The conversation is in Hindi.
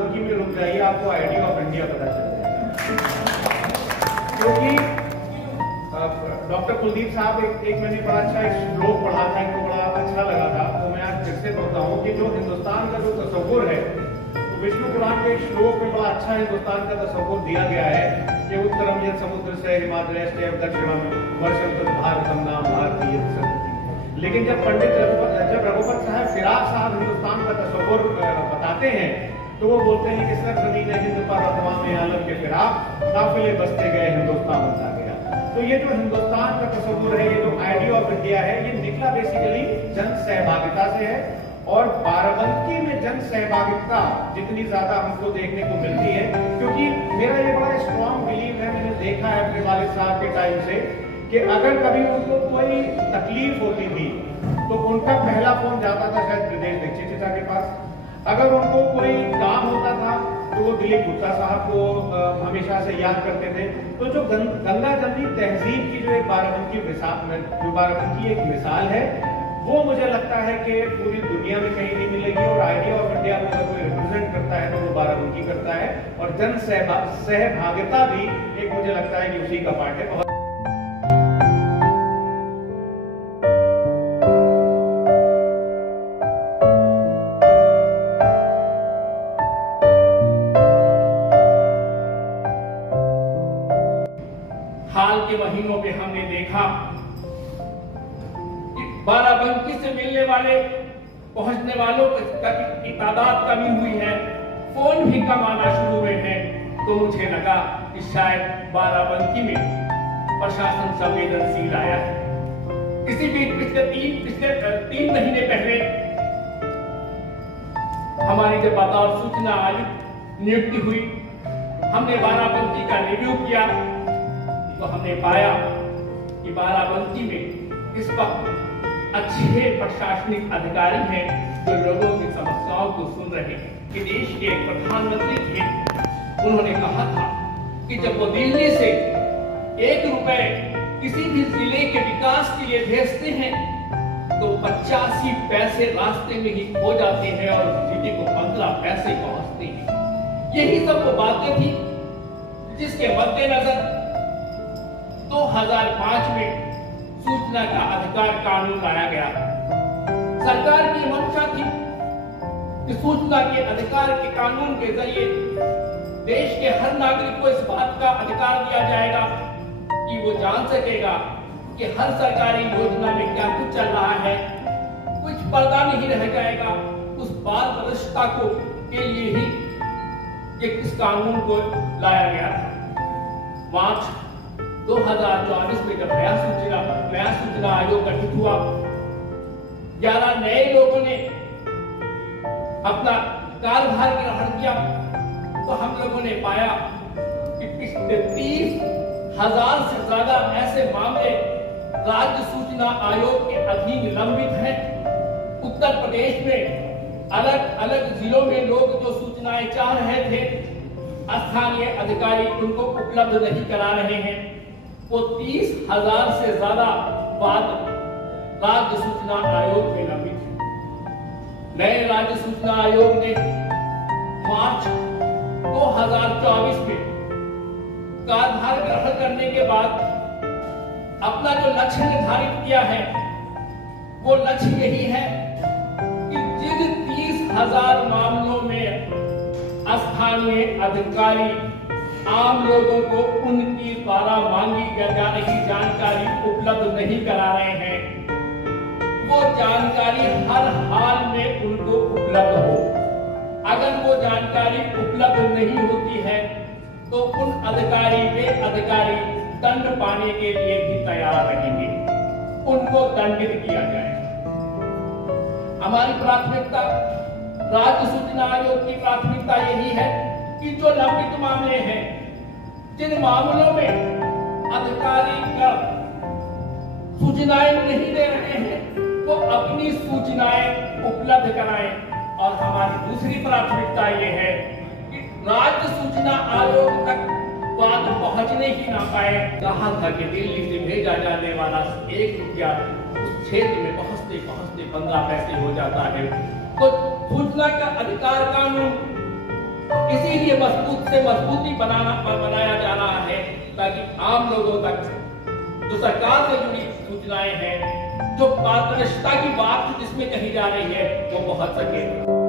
बाराबंकी में रुक जाइए, आपको आईडी ऑफ इंडिया पता चल जाएगा। क्योंकि डॉक्टर कुलदीप साहब एक मैंने बड़ा अच्छा एक श्लोक पढ़ा था, इनको बड़ा अच्छा लगा था, तो मैं आज फिर से बोलता हूँ कि जो हिंदुस्तान का जो तस्वुर है, तो विष्णु पुराण के श्लोक में बड़ा अच्छा हिंदुस्तान का तस्वुर दिया गया है कि उत्तरम यत् समुद्र से हिमाद्रैश्च दक्षिणम वर्षम तत् भारतम नाम भारतीय संस्कृति। लेकिन जब जब रघुपत साहब फिराक साहब हिंदुस्तान का तस्वुर बताते हैं तो वो बोलते हैं कि सर जमीन हिंद पर अथवा में आलम के फिराक काफिले बसते गए हिंदुस्तान बसा गया। तो ये जो हिंदुस्तान का तस्वुर है, ये जो आइडिया ऑफ इंडिया है, ये निकला बेसिकली जन सहभागिता से है। और बाराबंकी में जन सहभागिता जितनी ज्यादा हमको देखने को मिलती है, क्योंकि मेरा ये बड़ा स्ट्रॉन्ग बिलीव है, मैंने देखा है अपने वालिद साहब के टाइम से कि अगर कभी उनको कोई तकलीफ होती थी तो उनका पहला फोन जाता था शायद ब्रजेश दीक्षित चाचा के पास। अगर उनको कोई काम होता था तो वो दिलीप गुप्ता साहब को हमेशा से याद करते थे। तो जो गंगा जमनी तहजीब की जो एक बाराबंकी एक मिसाल है, वो मुझे लगता है कि पूरी दुनिया में कहीं नहीं मिलेगी। और आइडिया ऑफ इंडिया को अगर कोई रिप्रेजेंट करता है तो वो बाराबंकी करता है। और जन सहभागिता भी एक मुझे लगता है कि उसी का पार्ट है। हाल के महीनों में हमने देखा कि बाराबंकी से मिलने वाले पहुंचने वालों की तादाद कमी हुई है, फोन भी कम आना शुरू हुए हैं। तो मुझे लगा कि शायद बाराबंकी में प्रशासन संवेदनशील आया है। इसी बीच पिछले 3 महीने पहले हमारी जब बतौर सूचना आयुक्त नियुक्ति हुई, हमने बाराबंकी का रिव्यू किया तो हमने पाया कि बाराबंकी में इस वक्त अच्छे प्रशासनिक अधिकारी हैं जो लोगों की समस्याओं को सुन रहे हैं। कि देश के प्रधानमंत्री थे, उन्होंने कहा था कि जब वो दिल्ली से 1 रुपए किसी भी जिले के विकास के लिए भेजते हैं तो 85 पैसे रास्ते में ही खो जाते हैं और जिले को 15 पैसे पहुंचते हैं। यही सब वो बातें थी जिसके मद्देनजर 2005 में सूचना का अधिकार कानून लाया गया। सरकार की मंशा थी कि सूचना के अधिकार के कानून के जरिए देश के हर नागरिक को इस बात का अधिकार दिया जाएगा कि वो जान सकेगा कि हर सरकारी योजना में क्या कुछ चल रहा है, कुछ पर्दा नहीं रह जाएगा। उस पारदर्शिता को के लिए ही इस कानून को लाया गया था। मार्च 2024 में जब नया सूचना आयोग गठित हुआ, 11 नए लोगों ने अपना कार्यभार ग्रहण किया, तो हम लोगों ने पाया कि पिछले 30,000 से ज्यादा ऐसे मामले राज्य सूचना आयोग के अधीन लंबित हैं। उत्तर प्रदेश में अलग अलग जिलों में लोग जो सूचनाएं चाह रहे थे, स्थानीय अधिकारी उनको उपलब्ध नहीं करा रहे हैं। वो 30,000 से ज्यादा वाद राज्य सूचना आयोग में लंबित है। नए राज्य सूचना आयोग ने मार्च 2024 में कार्यभार ग्रहण करने के बाद अपना जो लक्ष्य निर्धारित किया है, वो लक्ष्य यही है कि जिन 30,000 मामलों में स्थानीय अधिकारी आम लोगों को उनकी द्वारा मांगी जा रही जानकारी उपलब्ध नहीं करा रहे हैं, वो जानकारी हर हाल में उनको उपलब्ध हो। अगर वो जानकारी उपलब्ध नहीं होती है तो उन अधिकारी दंड पाने के लिए भी तैयार रहेंगे, उनको दंडित किया जाएगा। हमारी प्राथमिकता, राज्य सूचना आयोग की प्राथमिकता यही है कि जो लंबित मामले हैं, जिन मामलों में अधिकारी का सूचनाएं नहीं दे रहे हैं, वो अपनी सूचनाएं उपलब्ध कराएं। और हमारी दूसरी प्राथमिकता ये है कि राज्य सूचना आयोग तक बात पहुंचने ही ना पाए। कहा था कि दिल्ली से भेजा जाने वाला 1 रुपया उस क्षेत्र में पहुंचते पहुंचते 15 पैसे हो जाता है। तो सूचना का अधिकार कानून इसीलिए मजबूत से मजबूती बनाया जा रहा है, ताकि आम लोगों तक जो सरकार से जुड़ी सूचनाएं हैं, जो पारदर्शिता की बात जिसमें कही जा रही है, वो पहुंच सके।